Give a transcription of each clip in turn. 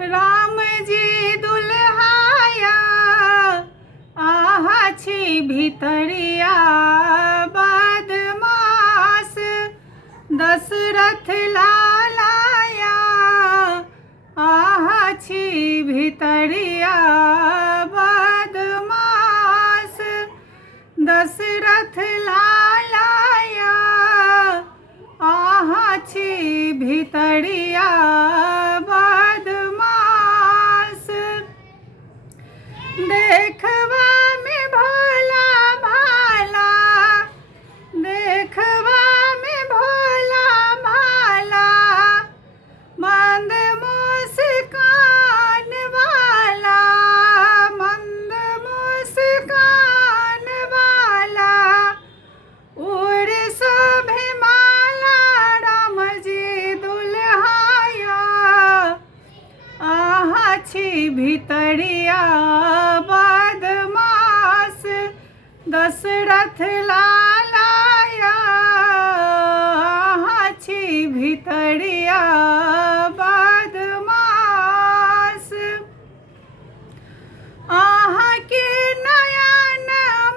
राम जी दुल्हाया आहा छी भितरिया बदमाश दशरथ लालाया आहा छी भितरिया बदमाश दशरथ लालाया आहा छी भितरिया बदमाश देखवा में भोला भाला देखवा में भोला भाला मंद मुस्कान वाला मंद मुस्कान वाला उड़ शोभे माला राम जी दुल्हाया आहा छी भितरिया बदमाश दशरथ लालाया आहा छी भितरिया बदमाश आहा के नयन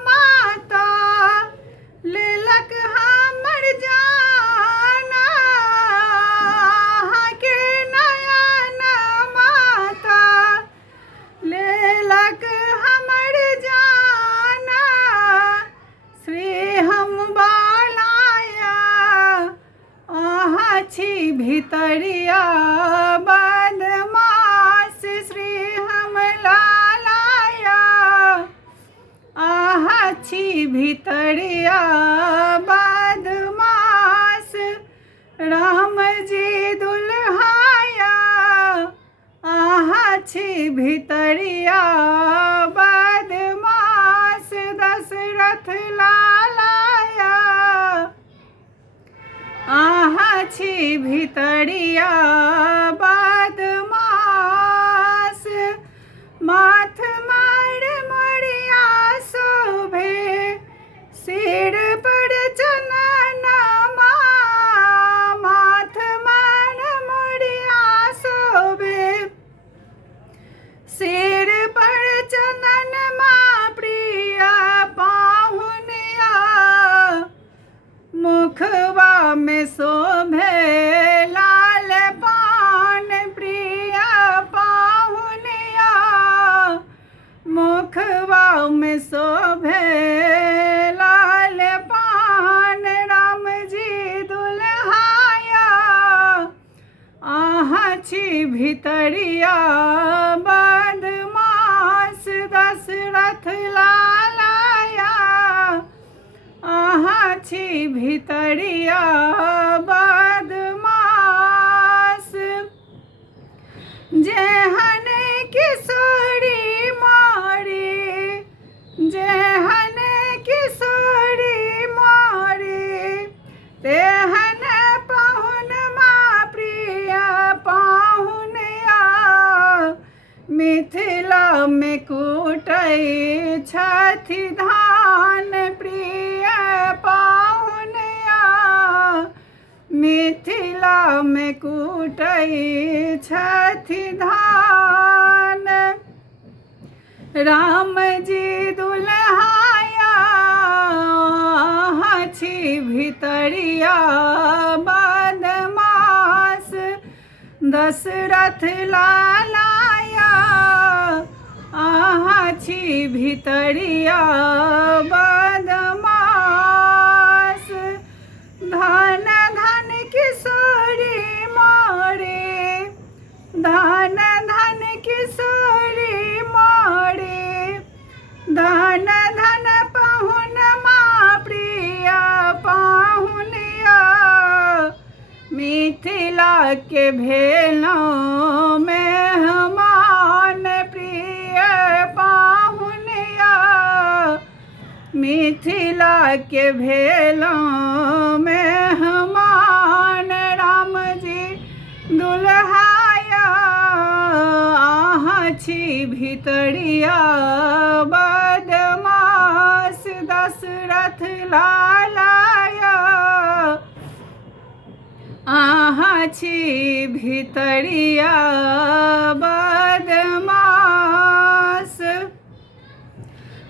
माता लेलक हमर जाना आहा के नयन माता लेलक हमर जाना श्री हम बालाया आहा छी भितरिया बदमाश श्री हम लालाया आहा छी भितरिया बदमाश राम जी दुल्हाया आहा छी भितरिया बदमाश दशरथ लालाया आहा छी भितरिया बदमाश माथ मार मड़िया शोभे सिर पर चननमा माथ मार मड़िया शोभे सिर पर चननमा प्रिय पाहुनिया मुखवा में शोभे लाल पान प्रिय पाहुनिया मुखवा में शोभे लाल पान राम जी दुल्हाया आहा छी भितरिया बदमाश दशरथ लालाया आहा छी भितरिया बदमाश जेहन किशोरी मारी जेहन किशोरी मारी तेहन पाहुनमा प्रिय पाहुनिया मिथिला में कूटै छथि धान प्रिय पाहुनिया मिथिला में कूटै छथि धान राम जी दुल्हाया आहा छी भितरिया बदमाश दशरथ लालाया आहा छी भितरिया बदमाश धन धन किशोरी मारे धन धन किशोरी मारे धन धन पाहुनमा प्रिय पाहुनिया मिथिला के भेलौं मेहमान प्रिय पाहुनिया मिथिला के भेलौं मेहमान राम जी दुल्हाया आहा छी भितरिया बदमाश दशरथ लालाया अहाँ छी भितरिया बदमाश।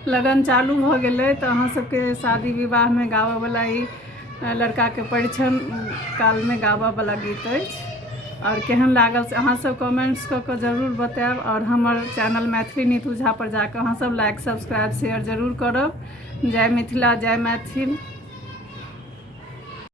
लगन चालू भऽ गेलै तऽ अहाँ सबके शादी विवाहमे गाबऽवला ई लड़काके परिछन कालमे गाबऽवला गीत अछि। और केहन लागल से अहाँ सब कमेंट्स कऽ कऽ जरूर बताएब। और हमर चैनल मैथिली नीतू झा पर जाकऽ अहाँ सब लाइक सब्सक्राइब शेयर जरूर करब। जय मिथिला जय मैथिल।